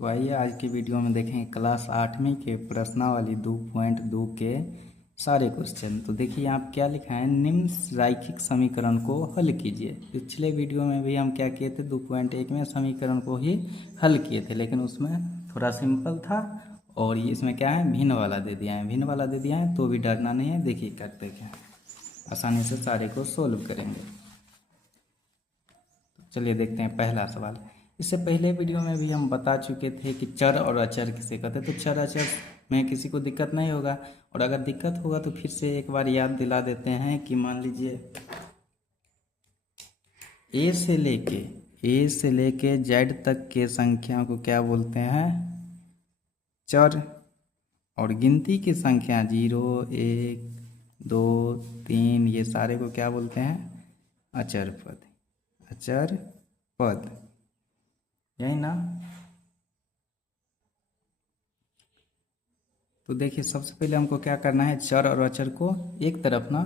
तो आइए आज की वीडियो में देखेंगे क्लास 8वीं के प्रश्नावली 2.2 के सारे क्वेश्चन। तो देखिए यहाँ पे क्या लिखा है, निम्न रैखिक समीकरण को हल कीजिए। पिछले वीडियो में भी हम क्या किए थे, 2.1 में समीकरण को ही हल किए थे, लेकिन उसमें थोड़ा सिंपल था और ये इसमें क्या है, भिन्न वाला दे दिया है। भिन्न वाला दे दिया है तो भी डरना नहीं है। देखिए करते क्या, आसानी से सारे को सोल्व करेंगे। चलिए देखते हैं पहला सवाल। इससे पहले वीडियो में भी हम बता चुके थे कि चर और अचर किसे कहते हैं। तो चर अचर में किसी को दिक्कत नहीं होगा, और अगर दिक्कत होगा तो फिर से एक बार याद दिला देते हैं कि मान लीजिए ए से लेके जेड तक के संख्या को क्या बोलते हैं, चर। और गिनती की संख्या 0, 1, 2, 3 ये सारे को क्या बोलते हैं, अचर पद। अचर पद, यही ना। तो देखिए सबसे पहले हमको क्या करना है, चर और अचर को एक तरफ ना।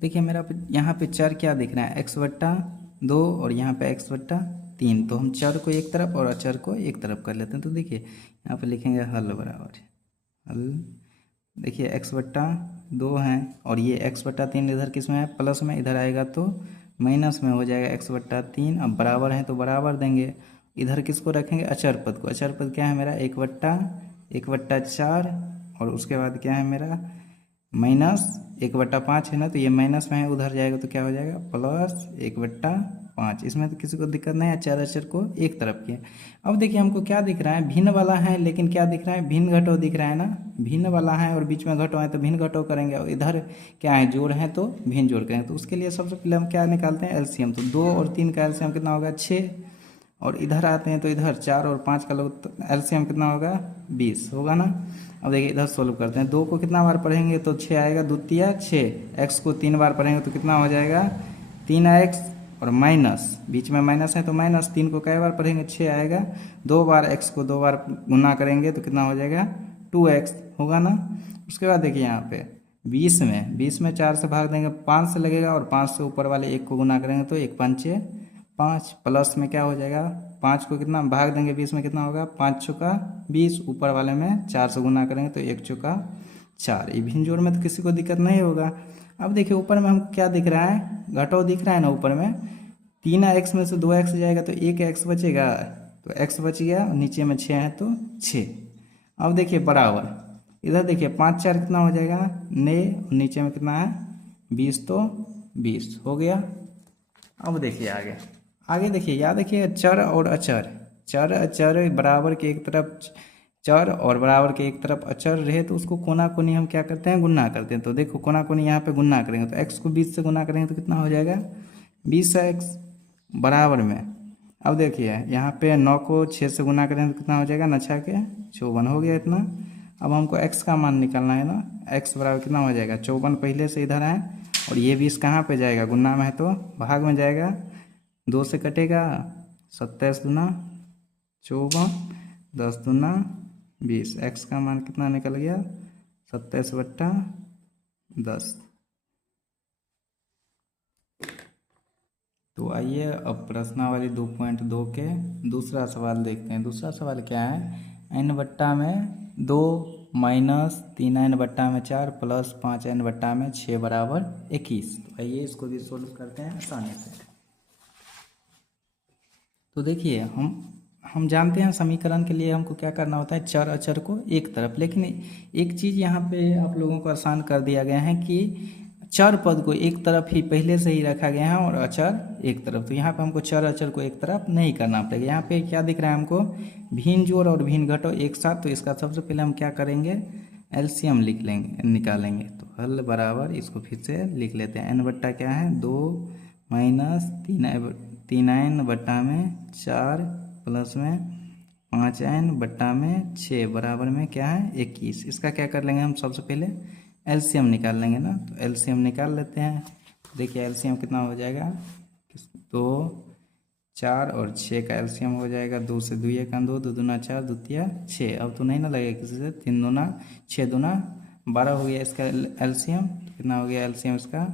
देखिए मेरा यहाँ पे चर क्या दिख रहा है, x/2 और यहाँ पे x/3। तो हम चर को एक तरफ और अचर को एक तरफ कर लेते हैं। तो देखिए यहाँ पे लिखेंगे हल बराबर हल। देखिए x/2 है और ये x/3 इधर किस में है, प्लस में, इधर आएगा तो माइनस में हो जाएगा x/3। अब बराबर है तो बराबर देंगे। इधर किसको रखेंगे, अचर पद को। अचर पद क्या है मेरा, 1/4, और उसके बाद क्या है मेरा माइनस 1/5 है ना, तो ये माइनस में है, उधर जाएगा तो क्या हो जाएगा प्लस 1/5। इसमें तो किसी को दिक्कत नहीं है, अचर अचर को एक तरफ किए। अब देखिए हमको क्या दिख रहा है, भिन्न वाला है, लेकिन क्या दिख रहा है, भिन्न घटो दिख रहा है ना। भिन्न वाला है और बीच में घटो है तो भिन्न घटो करेंगे, और इधर क्या है, जोड़ है तो भिन्न जोड़ करेंगे। तो उसके लिए सबसे पहले हम क्या निकालते हैं, एलसीएम। तो 2 और 3 का एलसीएम कितना होगा, 6। और इधर आते हैं तो इधर 4 और 5 का लोग एलसीएम कितना होगा, 20 होगा ना। अब देखिए इधर सोल्व करते हैं। 2 को कितना बार पढ़ेंगे तो 6 आएगा, 2 तिया 6। एक्स को 3 बार पढ़ेंगे तो कितना हो जाएगा, 3x, और माइनस, बीच में माइनस है तो माइनस। 3 को कई बार पढ़ेंगे, 6 आएगा। 2 बार x को 2 बार गुना करेंगे तो कितना हो जाएगा, 2x होगा ना। उसके बाद देखिए यहाँ पे 20 में 4 से भाग देंगे, 5 से लगेगा, और 5 से ऊपर वाले 1 को गुना करेंगे तो 1 5 5, प्लस में क्या हो जाएगा, 5 को कितना भाग देंगे 20 में, कितना होगा 5 चौका 20, ऊपर वाले में 4 से गुना करेंगे तो 1 चौका 4। ये भिन्न जोड़ में तो किसी को दिक्कत नहीं होगा। अब देखिए ऊपर में हमको क्या दिख रहा है, घटाव दिख रहा है ना ऊपर में। 3x में से 2x जाएगा तो 1x बचेगा, तो x बच गया, और नीचे में 6 है तो 6। अब देखिए बराबर, इधर देखिए 5 4 कितना हो जाएगा, नीचे में कितना है 20, तो 20 हो गया। अब देखिए आगे देखिए, याद देखिए चर और अचर। चर अचर बराबर के एक तरफ चर और बराबर के एक तरफ अचर रहे तो उसको कोना कोनी हम क्या करते हैं, गुना करते हैं। तो देखो कोना कोनी यहाँ पे गुना करेंगे तो x को 20 से गुना करेंगे तो कितना हो जाएगा, 20x बराबर में। अब देखिए यहाँ पे 9 को 6 से गुना करेंगे तो कितना हो जाएगा, 9 6 के 54 हो गया इतना। अब हमको x का मान निकालना है ना, x बराबर कितना हो जाएगा, 54 पहले से इधर है, और ये 20 कहाँ पे जाएगा, गुना में है तो भाग में जाएगा, 2 से कटेगा, 27 दूना 54, 10 दूना 20। x का मान कितना निकल गया, 27/10। तो आइए अब प्रश्नावली 2.2 के दूसरा सवाल देखते हैं। दूसरा सवाल क्या है, n/2 minus 3n/4 plus 5n/6 बराबर 21। तो आइए इसको भी सोल्व करते हैं आसानी से। तो देखिए हम जानते हैं समीकरण के लिए हमको क्या करना होता है, चर अचर को एक तरफ। लेकिन एक चीज़ यहाँ पे आप लोगों को आसान कर दिया गया है कि चर पद को एक तरफ ही पहले से ही रखा गया है और अचर एक तरफ। तो यहाँ पे हमको चर अचर को एक तरफ नहीं करना पड़ेगा। यहाँ पे क्या दिख रहा है हमको, भिन्न जोड़ और भिन्न घटो एक साथ। तो इसका सबसे पहले हम क्या करेंगे, एलसीएम लिख लेंगे, निकालेंगे। तो हल बराबर, इसको फिर से लिख लेते हैं, n/, क्या है 2 माइनस 3n/4 प्लस में 5n/6 बराबर में क्या है 21। इसका क्या कर लेंगे हम, सबसे पहले एलसीएम निकाल लेंगे ना। तो एलसीएम निकाल लेते हैं। देखिए एलसीएम कितना हो जाएगा, 2 4 और 6 का एलसीएम हो जाएगा, 2 से 2 1 2, 2 दूना 4, 2 तिया 6। अब तो नहीं ना लगेगा किसी से, 3 दूना 6 दूना 12 हो गया इसका एलसीएम। कितना हो गया एलसीएम इसका,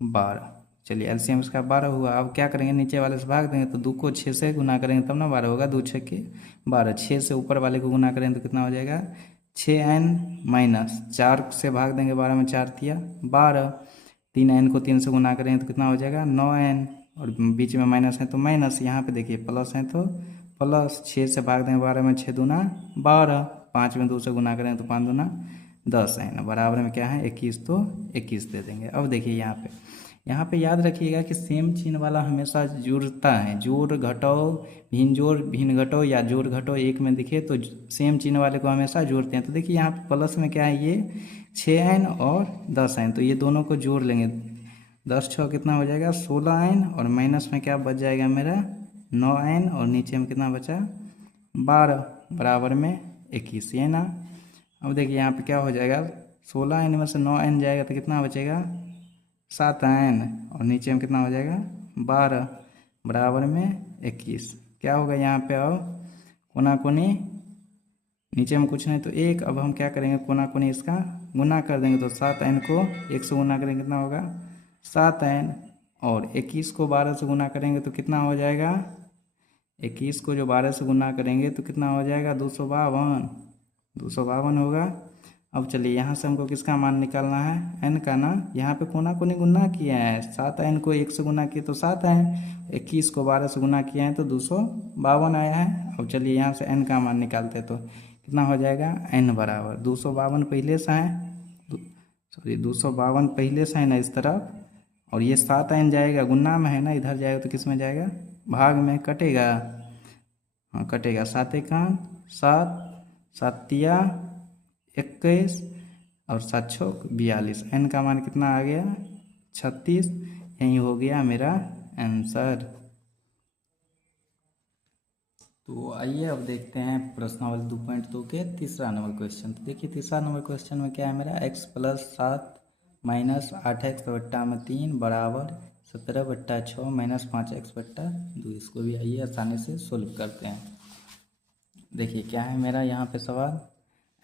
12। चलिए एलसीएम इसका 12 हुआ। अब क्या करेंगे, नीचे वाले से भाग देंगे तो 2 को 6 से गुना करेंगे तब ना 12 होगा। 2 6 के 12, 6 से ऊपर वाले को गुना करेंगे तो कितना हो जाएगा 6n माइनस 4 से भाग देंगे, 12 में 4 तिया 12, 3n को 3 से गुना करेंगे तो कितना हो जाएगा 9n, और बीच में माइनस है तो माइनस, यहाँ पे देखिए प्लस है तो प्लस, 6 से भाग देंगे 12 में 6 दूना 12, 5 में 2 से गुना करेंगे तो 5 दूना 10 है ना, बराबर में क्या है 21, तो 21 दे देंगे। अब देखिए यहाँ पे याद रखिएगा कि सेम चिन्ह वाला हमेशा जुड़ता है, जोड़ घटाओ भिन्न घटाओ या जोड़ घटाओ एक में दिखे तो सेम चिन्ह वाले को हमेशा जोड़ते हैं। तो देखिए यहाँ पे प्लस में क्या है, ये 6n और 10n, तो ये दोनों को जोड़ लेंगे, 10 6 कितना हो जाएगा 16n, और माइनस में क्या बच जाएगा मेरा 9n, और नीचे में कितना बचा 12, बराबर में 21, ये ना। अब देखिए यहाँ पे क्या हो जाएगा, 16n में से 9n जाएगा तो कितना बचेगा 7n, और नीचे में कितना हो जाएगा 12, बराबर में 21। क्या होगा यहाँ पे, अब कोना कोनी, नीचे में कुछ नहीं तो 1, अब हम क्या करेंगे कोना कोनी इसका गुना कर देंगे तो 7n को 1 से गुना करेंगे कितना होगा 7n, और 21 को 12 से गुना करेंगे तो कितना हो जाएगा, 21 को जो 12 से गुना करेंगे तो कितना हो जाएगा 252 होगा। अब चलिए यहाँ से हमको किसका मान निकालना है, n का ना। यहाँ पे कोना कोनी गुना किया है, 7n को 1 से गुना किए तो 7 है, 21 को 12 से गुना किया है तो 252 आया है। अब चलिए यहाँ से n का मान निकालते हैं तो कितना हो जाएगा, n बराबर 252 पहले से है, 252 पहले से है ना इस तरफ, और ये 7n जाएगा गुना में है ना, इधर जाएगा तो किस में जाएगा भाग में, कटेगा, हाँ कटेगा, 7 1 7, 7 तिया 21, और 7 छक 42, n का मान कितना आ गया 36, यही हो गया मेरा आंसर। तो आइए अब देखते हैं प्रश्नावली 2.2 के तीसरा नंबर क्वेश्चन। तो देखिए तीसरा नंबर क्वेश्चन में क्या है मेरा, x + 7 माइनस 8x बट्टा में 3 बराबर 17 बट्टा 6 माइनस 5x बट्टा 2। इसको भी आइए आसानी से सोल्व करते हैं। देखिए क्या है मेरा यहाँ पे सवाल,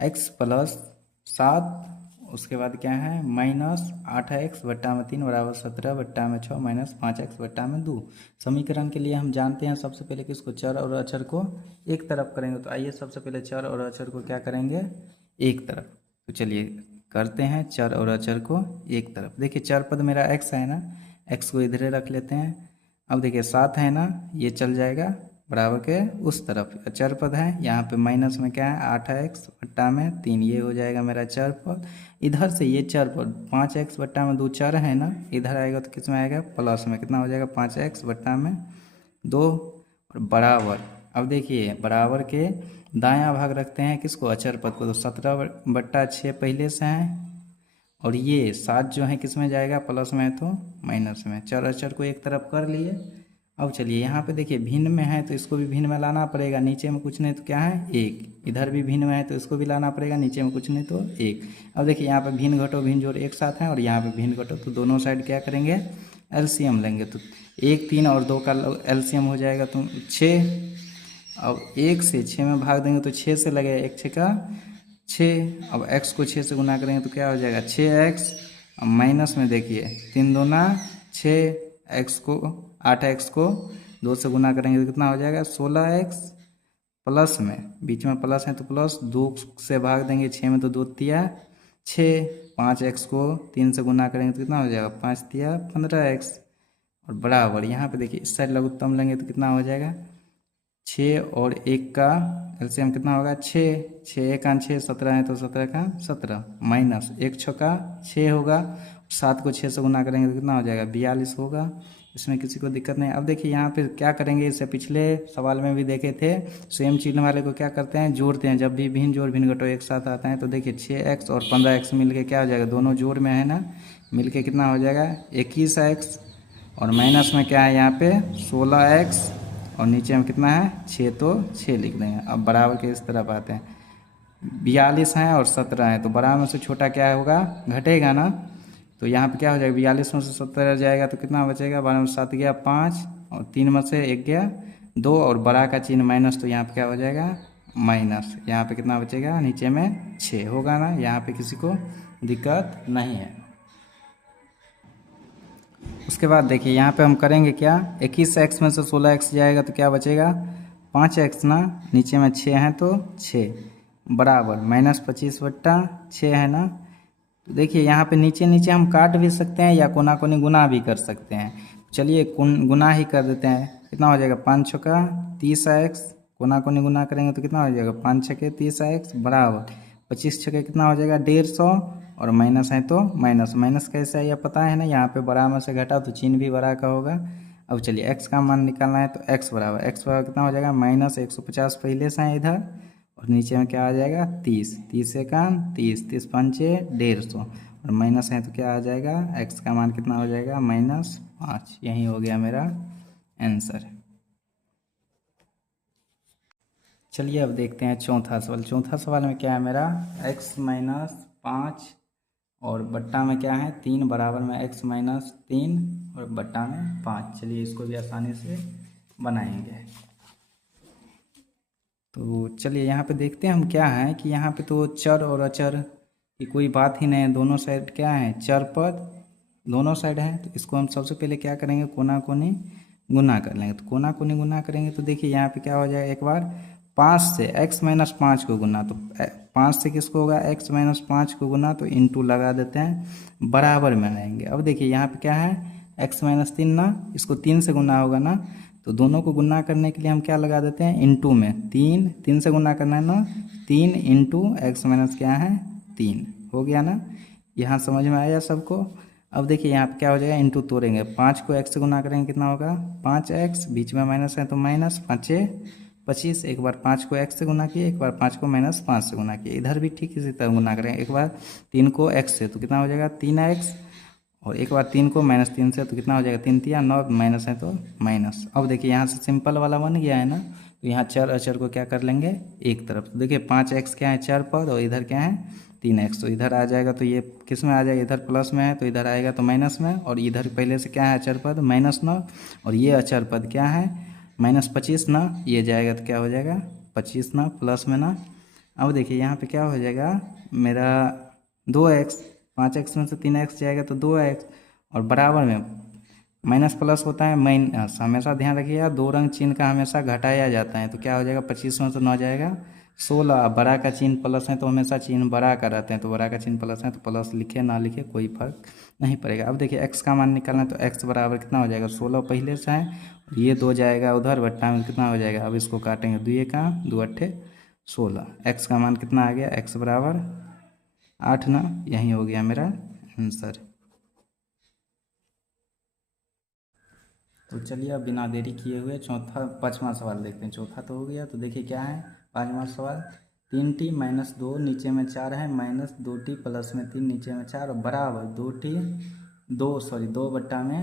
x + 7 उसके बाद क्या है माइनस 8x बट्टा में 3 बराबर 17 बट्टा में 6 माइनस 5x बट्टा में 2। समीकरण के लिए हम जानते हैं सबसे पहले कि इसको चर और अचर को एक तरफ करेंगे। तो आइए सबसे पहले चर और अचर को क्या करेंगे एक तरफ। तो चलिए करते हैं चर और अचर को एक तरफ। देखिए चर पद मेरा x है ना, x को इधर रख लेते हैं। अब देखिए 7 है ना, ये चल जाएगा बराबर के उस तरफ। चर पद है, यहाँ पे माइनस में क्या है 8x बट्टा में 3, ये हो जाएगा मेरा चर पद। इधर से ये चर पद 5x बट्टा में 2 चर है ना, इधर आएगा तो किस में आएगा प्लस में, कितना हो जाएगा 5x बट्टा में 2 और बराबर। अब देखिए बराबर के दायां भाग रखते हैं किसको अचर पद को, तो 17 बट्टा 6 पहले से है, और ये 7 जो है किस में जाएगा प्लस में है तो माइनस में। चर अचर को एक तरफ कर लिए। अब चलिए यहाँ पे देखिए भिन्न में है तो इसको भी भिन्न में लाना पड़ेगा, नीचे में कुछ नहीं तो क्या है 1, इधर भी भिन्न में है तो इसको भी लाना पड़ेगा, नीचे में कुछ नहीं तो 1। अब देखिए यहाँ पे भिन्न घटो भिन्न जोड़ एक साथ हैं, और यहाँ पे भिन्न घटो तो दोनों साइड क्या करेंगे एलसीएम लेंगे। तो 1 3 और 2 का एलसीएम हो जाएगा तो 6। अब 1 से 6 में भाग देंगे तो 6 से लगेगा 1 6 का 6। अब x को 6 से गुना करेंगे तो क्या हो जाएगा 6x। अब माइनस में देखिए 3 दूना 6, x को 8x को 2 से गुना करेंगे तो कितना हो जाएगा 16x, प्लस में बीच में प्लस है तो प्लस, 2 से भाग देंगे 6 में तो 2 तिया 6, 5x को 3 से गुना करेंगे तो कितना हो जाएगा 5 तिया 15x, और बराबर यहाँ पे देखिए इस साइड लघुत्तम लेंगे तो कितना हो जाएगा 6 और 1 का एलसीएम कितना होगा 6, 6 1 6 17 है तो 17 का 17 माइनस 1 6 का 6 होगा, 7 को 6 से गुना करेंगे तो कितना हो जाएगा 42 होगा। इसमें किसी को दिक्कत नहीं। अब देखिए यहाँ पे क्या करेंगे, इससे पिछले सवाल में भी देखे थे, सेम चिन्ह वाले को क्या करते हैं जोड़ते हैं। जब भी भिन्न जोड़ भिन्न घटाओ एक साथ आता है तो देखिए 6x और 15x मिलके क्या हो जाएगा, दोनों जोड़ में है ना, मिलके कितना हो जाएगा 21x, और माइनस में क्या है यहाँ पे 16x, और नीचे में कितना है 6 तो 6 लिख देंगे। अब बराबर के इस तरफ आते हैं, 42 हैं और 17 हैं तो बराबर में से छोटा क्या होगा घटेगा ना, तो यहाँ पे क्या हो जाएगा 42 में से 17 जाएगा तो कितना बचेगा 12 में 7 गया 5, और 3 में से 1 गया 2, और बड़ा का चिन्ह माइनस तो यहाँ पे क्या हो जाएगा माइनस। यहाँ पे कितना बचेगा नीचे में 6 होगा ना, यहाँ पे किसी को दिक्कत नहीं है। उसके बाद देखिए यहाँ पे हम करेंगे क्या, 21x में से 16x जाएगा तो क्या बचेगा, 5x ना, नीचे में 6 है तो 6 बराबर -25/6 है ना। तो देखिए यहाँ पे नीचे नीचे हम काट भी सकते हैं या कोना कोनी गुना भी कर सकते हैं। चलिए गुना ही कर देते हैं। कितना हो जाएगा, 5 छक्का 30x, कोना कोनी गुना करेंगे तो कितना हो जाएगा, 5 छक्के 30x बराबर 25 छक्के कितना हो जाएगा 150, और माइनस है तो माइनस, माइनस कैसे है यह पता है ना, यहाँ पे बड़ा में से घटा तो चिन्ह भी बड़ा का होगा। अब चलिए x का मान निकालना है तो x बराबर कितना हो जाएगा, -150 पहले से है इधर, और नीचे में क्या आ जाएगा 30, 30 से कम 30, 30 पंचे 150, और माइनस है तो क्या आ जाएगा, x का मान कितना हो जाएगा -5। यही हो गया मेरा आंसर। चलिए अब देखते हैं चौथा सवाल। चौथा सवाल में क्या है मेरा, x - 5 और बट्टा में क्या है 3 बराबर में x - 3 और बट्टा में 5। चलिए इसको भी आसानी से बनाएंगे। तो चलिए यहाँ पे देखते हैं हम क्या है कि यहाँ पे तो चर और अचर की कोई बात ही नहीं है, दोनों साइड क्या है चर पद दोनों साइड है। तो इसको हम सबसे पहले क्या करेंगे, कोना कोनी गुना कर लेंगे। तो कोना कोनी गुना करेंगे तो देखिए यहाँ पे क्या हो जाएगा, एक बार 5 से x - 5 को गुना, तो 5 से किसको होगा x - 5 को गुना, तो इंटू लगा देते हैं बराबर में आएंगे। अब देखिए यहाँ पे क्या है x - 3 ना, इसको 3 से गुना होगा ना, तो दोनों को गुना करने के लिए हम क्या लगा देते हैं इंटू में, 3 से गुना करना है ना, 3 इंटू x माइनस क्या है 3 हो गया ना। यहाँ समझ में आया सबको। अब देखिए यहाँ पे क्या हो जाएगा, इंटू तोड़ेंगे, 5 को x से गुना करेंगे कितना होगा 5x, बीच में माइनस है तो माइनस, 5 25, एक बार 5 को x से गुना किए, एक बार 5 को -5 से गुना किए। इधर भी ठीक इसी तरह गुना करेंगे, एक बार 3 को x से तो कितना हो जाएगा 3x, और एक बार 3 को -3 से तो कितना हो जाएगा 3 तिया 9, माइनस है तो माइनस। अब देखिए यहाँ से सिंपल वाला बन गया है ना, तो यहाँ चर अचर को क्या कर लेंगे एक तरफ। तो देखिए 5x क्या है चर पद, और इधर क्या है 3x, तो इधर आ जाएगा तो ये किस में आ जाएगा, इधर प्लस में है तो इधर आएगा तो माइनस में, और इधर पहले से क्या है अचर पद -9, और ये अचर पद क्या है -25 ना, ये जाएगा तो क्या हो जाएगा 25 ना प्लस में ना। अब देखिए यहाँ पे क्या हो जाएगा मेरा 2x, 5x में से 3x जाएगा तो 2x, और बराबर में माइनस प्लस होता है माइनस, हमेशा ध्यान रखिएगा 2 रंग चिन्ह का हमेशा घटाया जाता है। तो क्या हो जाएगा 25 में से 9 जाएगा 16, बड़ा का चिन्ह प्लस है तो हमेशा चिन्ह बड़ा का रहते हैं, तो बड़ा का चिन्ह प्लस है तो प्लस लिखे ना लिखे कोई फर्क नहीं पड़ेगा। अब देखिए x का मान निकालना है तो x बराबर कितना हो जाएगा 16 पहले से है, ये 2 जाएगा उधर, बट्टा में कितना हो जाएगा, अब इसको काटेंगे 2 का 2 अट्ठे 16, x का मान कितना आ गया x बराबर 8 ना। यही हो गया मेरा आंसर। तो चलिए अब बिना देरी किए हुए पाँचवा सवाल देखते हैं। चौथा तो हो गया, तो देखिए क्या है पाँचवा सवाल, 3t - 2 नीचे में 4 है, -2t प्लस में 3 नीचे में 4 बराबर 2 बट्टा में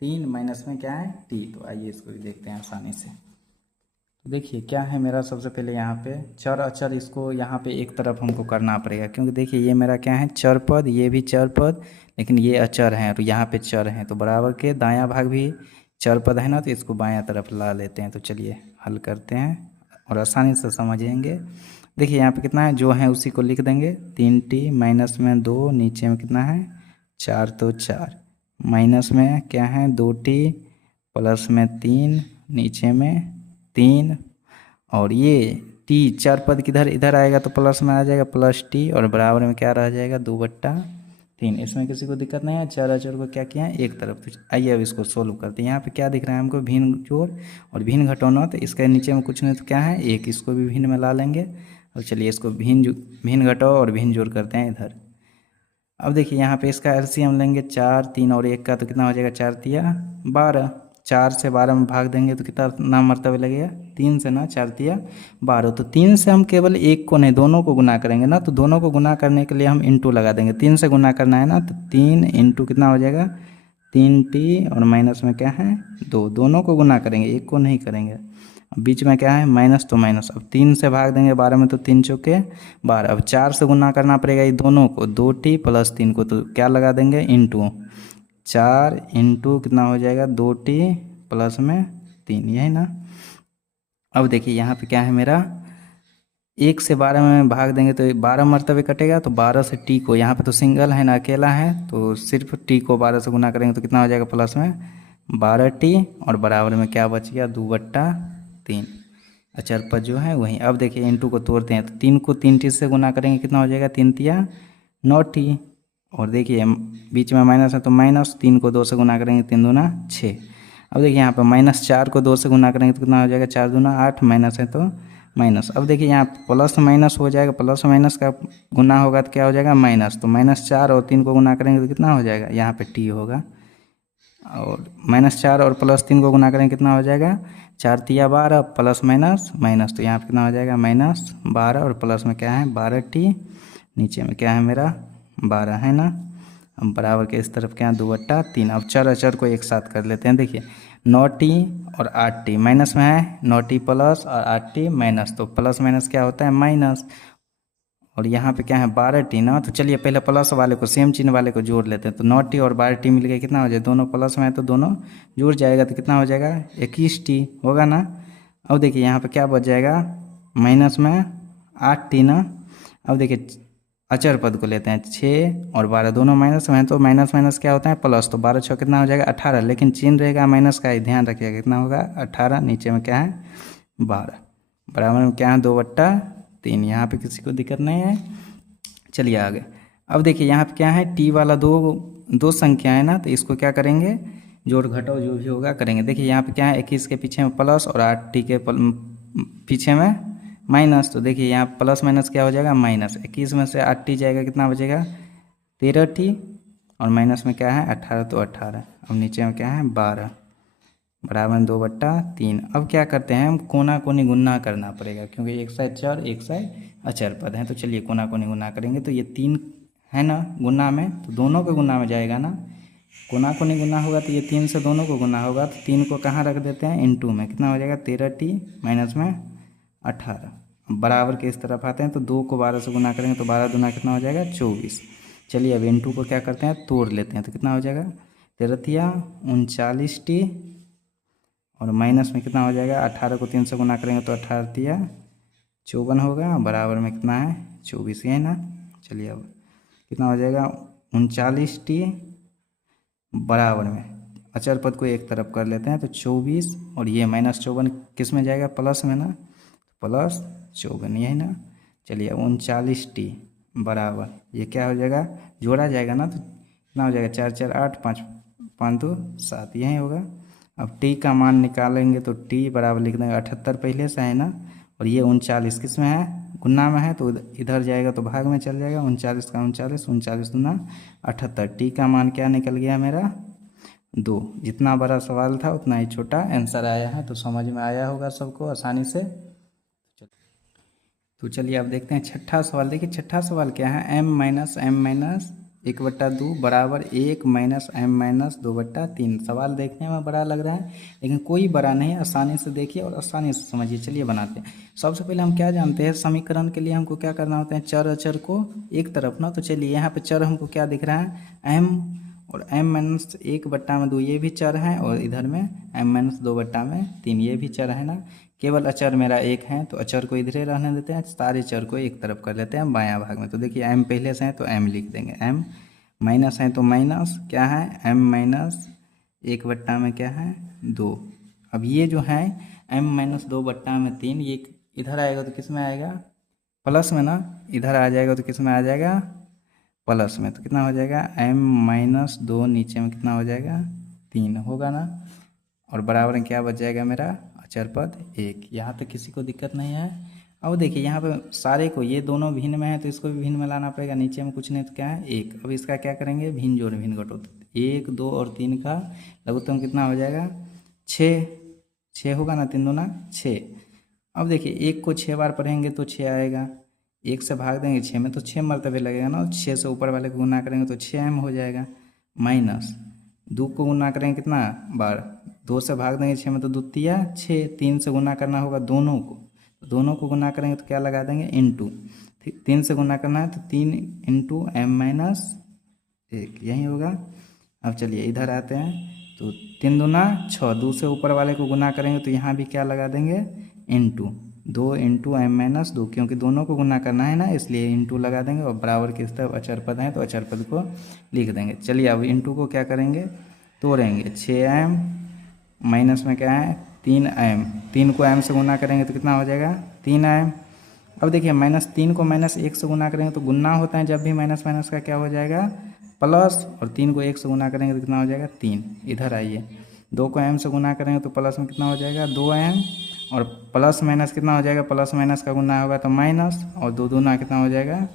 3 माइनस में क्या है t। तो आइए इसको भी देखते हैं आसानी से। तो देखिए क्या है मेरा, सबसे पहले यहाँ पे चर अचर, इसको यहाँ पे एक तरफ हमको करना पड़ेगा, क्योंकि देखिए ये मेरा क्या है चर पद, ये भी चर पद, लेकिन ये अचर है और यहाँ पे चर है, तो बराबर के दायां भाग भी चर पद है ना, तो इसको बायां तरफ ला लेते हैं। तो चलिए हल करते हैं और आसानी से समझेंगे। देखिए यहाँ पे कितना है, जो है उसी को लिख देंगे, 3t माइनस में 2 नीचे में कितना है 4, तो 4 माइनस में क्या है 2t प्लस में 3 नीचे में 3, और ये t चार पद किधर इधर आएगा तो प्लस में आ जाएगा प्लस t, और बराबर में क्या रह जाएगा 2/3। इसमें किसी को दिक्कत नहीं है, चार अचर को क्या किया है एक तरफ। तो आइए अब इसको सोल्व करते हैं। यहाँ पे क्या दिख रहा है हमको, भिन्न जोड़ और भिन्न घटाना, तो इसके नीचे में कुछ नहीं तो क्या है एक, इसको भी भिन्न में ला लेंगे। और चलिए इसको भिन्न घटाओ और भिन्न जोड़ करते हैं इधर। अब देखिए यहाँ पे इसका एलसीएम लेंगे 4, 3 और 1 का, तो कितना हो जाएगा 4 तिया 12, 4 से 12 में भाग देंगे तो कितना नाम मरतबे लगेगा 3 से ना, 4 तिया 12। तो 3 से हम केवल एक को नहीं दोनों को गुना करेंगे ना, तो दोनों को गुना करने के लिए हम इंटू लगा देंगे, 3 से गुना करना है ना, तो 3 इंटू कितना हो जाएगा 3t और माइनस में क्या है 2, दोनों को गुना करेंगे एक को नहीं करेंगे। बीच में क्या है माइनस, तो माइनस, अब 3 से भाग देंगे 12 में तो 3 चौके 12, अब 4 से गुना करना पड़ेगा ये दोनों को, 2t प्लस 3 को, तो क्या लगा देंगे इंटू, 4 इंटू कितना हो जाएगा 2t प्लस में 3, यही ना। अब देखिए यहाँ पे क्या है मेरा 1 से 12 में भाग देंगे तो 12 मरतबे कटेगा, तो 12 से टी को, यहाँ पे तो सिंगल है ना, अकेला है, तो सिर्फ टी को 12 से गुना करेंगे तो कितना हो जाएगा प्लस में 12t, और बराबर में क्या बच गया 2/3। अचर पद जो है वहीं। अब देखिए इंटू को तोड़ते हैं, तो 3 को 3t से गुना करेंगे कितना हो जाएगा 3 तिया 9t, और देखिए बीच में माइनस है तो माइनस, 3 को 2 से गुना करेंगे 3 दूना 6। अब देखिए यहाँ पर -4 को 2 से गुना करेंगे तो कितना हो जाएगा 4 दूना 8, माइनस है तो माइनस। अब देखिए यहाँ प्लस माइनस हो जाएगा, प्लस माइनस का गुना होगा तो क्या हो जाएगा माइनस, तो -4 और 3 को गुना करेंगे तो कितना हो जाएगा, यहाँ पे टी होगा, और -4 और +3 को गुना करेंगे कितना हो जाएगा 4 तिया 12 प्लस माइनस माइनस, तो यहाँ पे कितना हो जाएगा -12 और प्लस में क्या है 12t, नीचे में क्या है मेरा 12 है ना। हम बराबर के इस तरफ क्या है 2/3। अब चर अचर को एक साथ कर लेते हैं। देखिए 9t और 8t, माइनस में है 9t प्लस और 8t माइनस, तो प्लस माइनस क्या होता है माइनस, और यहाँ पे क्या है 12t ना, तो चलिए पहले प्लस वाले को, सेम चिन्ह वाले को जोड़ लेते हैं। तो 9t और 12t मिल गए कितना हो जाए, दोनों प्लस में है तो दोनों जुड़ जाएगा, तो कितना हो जाएगा 21t होगा ना। अब देखिए यहाँ पे क्या बच जाएगा माइनस में 8t ना। अब देखिए अचर पद को लेते हैं, 6 और 12 दोनों माइनस में है, तो माइनस माइनस क्या होता है प्लस, तो 12 6 कितना हो जाएगा 18, लेकिन चिन्ह रहेगा माइनस का ही, ध्यान रखिएगा कितना होगा 18, नीचे में क्या है 12, बराबर में क्या है 2/3। यहाँ पे किसी को दिक्कत नहीं है। चलिए आगे। अब देखिए यहाँ पे क्या है टी वाला दो संख्या है ना, तो इसको क्या करेंगे जोड़ घटाओ जो भी होगा करेंगे। देखिए यहाँ पे क्या है 21 के पीछे में प्लस और 8t के पीछे में माइनस, तो देखिए यहाँ प्लस माइनस क्या हो जाएगा माइनस, 21 में से 8t जाएगा कितना बचेगा 13t, और माइनस में क्या है 18, तो 18, अब नीचे में क्या है 12, बराबर 2/3। अब क्या करते हैं हम कोना कोनी गुना करना पड़ेगा, क्योंकि एक साइड चर एक साइड अचर पद है। तो चलिए कोना कोनी गुना करेंगे, तो ये 3 है ना गुना में, तो दोनों के गुना में जाएगा ना, कोना कोनी गुना होगा तो ये 3 से दोनों को गुना होगा, तो 3 को कहाँ रख देते हैं इनटू में, कितना हो जाएगा 13t माइनस में 18, बराबर के इस तरफ आते हैं, तो 2 को 12 से गुना करेंगे तो 12 दूना कितना हो जाएगा 24। चलिए अब इनटू को क्या करते हैं तोड़ लेते हैं, तो कितना हो जाएगा 13 39t, और माइनस में कितना हो जाएगा 18 को 3 से गुना करेंगे तो 18 तिया 54 होगा, बराबर में कितना है 24 है ना। चलिए अब कितना हो जाएगा 39t, बराबर में अचर पद को एक तरफ कर लेते हैं, तो 24 और ये -54 किस में जाएगा प्लस में ना, +54 यही ना। चलिए 39t बराबर ये क्या हो जाएगा जोड़ा जाएगा ना, तो कितना हो जाएगा 4 4 8 5 5 2 7 यही होगा। अब t का मान निकालेंगे तो t बराबर लिख देंगे 78 पहले से है ना, और ये 39 किस में है गुना में है, तो इधर जाएगा तो भाग में चल जाएगा, 39 का 39 39 दूना 78, टी का मान क्या निकल गया मेरा 2। जितना बड़ा सवाल था उतना ही छोटा आंसर आया है, तो समझ में आया होगा सबको आसानी से। तो चलिए अब देखते हैं छठा सवाल। देखिए छठा सवाल क्या है, m-m-1/2 बराबर 1 -m-2/3। सवाल देखने में बड़ा लग रहा है लेकिन कोई बड़ा नहीं है, आसानी से देखिए और आसानी से समझिए। चलिए बनाते हैं। सबसे पहले हम क्या जानते हैं, समीकरण के लिए हमको क्या करना होता है, चर अचर को एक तरफ ना, तो चलिए यहाँ पे चर हमको क्या दिख रहा है m, और m-1/2 ये भी चर है, और इधर में m-2/3 ये भी चर है ना। केवल अचर मेरा एक है, तो अचर को इधरे रहने देते हैं, सारे चर को एक तरफ कर लेते हैं बायां भाग में। तो देखिए m पहले से है तो m लिख देंगे, m माइनस है तो माइनस क्या है m-1 में क्या है 2। अब ये जो है m-2/3 ये इधर आएगा तो किस में आएगा प्लस में ना, इधर आ जाएगा तो किस में आ जाएगा प्लस में, तो कितना हो जाएगा m-2 नीचे में कितना हो जाएगा 3 होगा ना, और बराबर में क्या बच जाएगा मेरा अचर पद 1। यहाँ तक किसी को दिक्कत नहीं है। अब देखिए यहाँ पे सारे को, ये दोनों भिन्न में है तो इसको भी भिन्न में लाना पड़ेगा, नीचे में कुछ नहीं तो क्या है 1। अब इसका क्या करेंगे भिन्न जोड़ भिन्न घटाओ, 1 2 और 3 का लघुत्तम कितना हो जाएगा 6 होगा ना, 3 दूना 6। अब देखिए 1 को 6 बार पढ़ेंगे तो 6 आएगा, 1 से भाग देंगे 6 में तो 6 मरतबे लगेगा ना, 6 से ऊपर वाले को गुना करेंगे तो 6m हो जाएगा, माइनस 2 को गुना करेंगे कितना बार, 2 से भाग देंगे 6 में तो 2 तिया 6, 3 से गुना करना होगा दोनों को, तो दोनों को गुना करेंगे तो क्या लगा देंगे इनटू, 3 से गुना करना है तो 3 इंटू m-1 यही होगा। अब चलिए इधर आते हैं, तो 3 दूना 6, 2 से ऊपर वाले को गुना करेंगे तो यहाँ भी क्या लगा देंगे इनटू, 2 इंटू एम माइनस 2, क्योंकि दोनों को गुना करना है ना, इसलिए इंटू लगा देंगे और बराबर किस तरफ अचर पद हैं तो अचर पद को लिख देंगे। चलिए अब इंटू को क्या करेंगे, तोड़ेंगे। 6m माइनस में क्या है 3m, 3 को m से गुना करेंगे तो कितना हो जाएगा 3m। अब देखिए -3 को -1 से गुना करेंगे तो गुना होता है जब भी माइनस माइनस का क्या हो जाएगा प्लस, और 3 को 1 से गुना करेंगे तो कितना हो जाएगा 3। इधर आइए, 2 को m से गुना करेंगे तो प्लस में कितना हो जाएगा 2m, और प्लस माइनस कितना हो जाएगा, प्लस माइनस का गुना होगा तो माइनस, और 2 दूना कितना हो जाएगा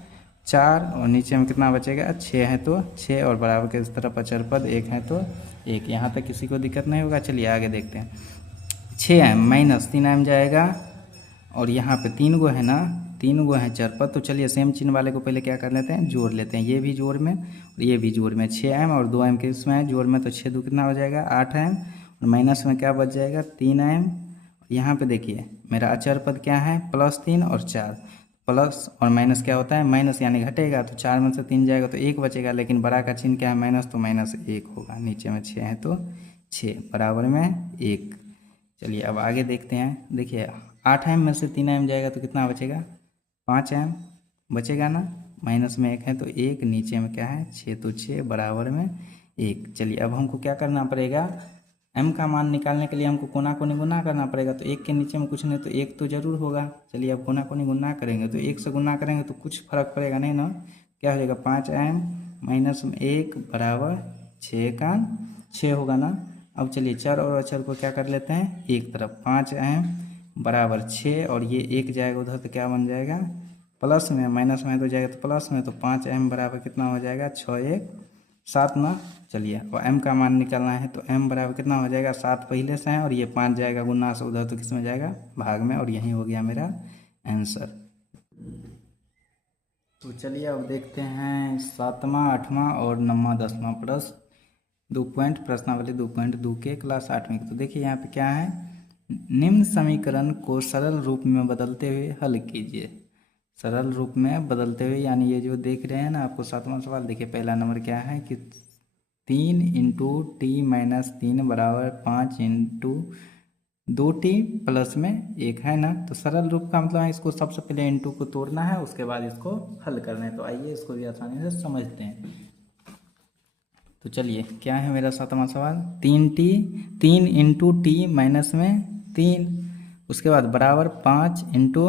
4, और नीचे में कितना बचेगा 6 है तो 6, और बराबर के इस तरफ अचर पद 1 है तो 1। यहाँ तक किसी को दिक्कत नहीं होगा। चलिए आगे देखते हैं। 6m माइनस 3m जाएगा, और यहाँ पे 3 गो है ना, 3 गो है चर पद, तो चलिए सेम चिन्ह वाले को पहले क्या कर लेते हैं जोड़ लेते हैं। ये भी जोड़ में और ये भी जोड़ में, 6m और 2m के इसमें है जोड़ में, तो 6 2 कितना हो जाएगा 8m, और माइनस में क्या बच जाएगा 3m। यहाँ पे देखिए मेरा अचर पद क्या है +3 और 4, प्लस और माइनस क्या होता है माइनस, यानी घटेगा, तो 4 में से 3 जाएगा तो 1 बचेगा, लेकिन बड़ा का चिन्ह क्या है माइनस, तो -1 होगा। नीचे में 6 है तो 6 बराबर में 1। चलिए अब आगे देखते हैं। देखिए 8m में से 3m जाएगा तो कितना बचेगा 5m बचेगा ना, माइनस में 1 है तो 1, नीचे में क्या है 6 तो 6 बराबर में 1। चलिए अब हमको क्या करना पड़ेगा, m का मान निकालने के लिए हमको कोना कोनी गुना करना पड़ेगा, तो 1 के नीचे में कुछ नहीं तो 1 तो जरूर होगा। चलिए अब कोना कोनी गुना करेंगे तो 1 से गुना करेंगे तो कुछ फर्क पड़ेगा नहीं ना, क्या हो जाएगा 5m माइनस में 1 बराबर 6 का 6 होगा ना। अब चलिए चर और अचर को क्या कर लेते हैं एक तरफ, 5m बराबर 6, और ये 1 जाएगा उधर तो क्या बन जाएगा प्लस में, माइनस में तो जाएगा तो प्लस में, तो 5m बराबर कितना हो जाएगा 6 1 7 ना। चलिए और m का मान निकालना है तो m बराबर कितना हो जाएगा 7 पहले से है, और ये 5 जाएगा गुना से उधर तो किस में जाएगा भाग में, और यही हो गया मेरा आंसर। तो चलिए अब देखते हैं 7वां 8वां और 9वां 10वां प्रश्न, 2 पॉइंट प्रश्नावली 2.2 के क्लास 8वीं। तो देखिए यहाँ पे क्या है, निम्न समीकरण को सरल रूप में बदलते हुए हल कीजिए। सरल रूप में बदलते हुए, यानी ये जो देख रहे हैं ना आपको 7वां सवाल, देखिए पहला नंबर क्या है कि 3 इंटू टी माइनस 3 बराबर 5 इंटू 2t प्लस में 1 है ना। तो सरल रूप का मतलब है इसको सबसे पहले इंटू को तोड़ना है, उसके बाद इसको हल करना है। तो आइए इसको भी आसानी से समझते हैं। तो चलिए क्या है मेरा 7वां सवाल, 3 इंटू टी माइनस में 3, उसके बाद बराबर 5 इंटू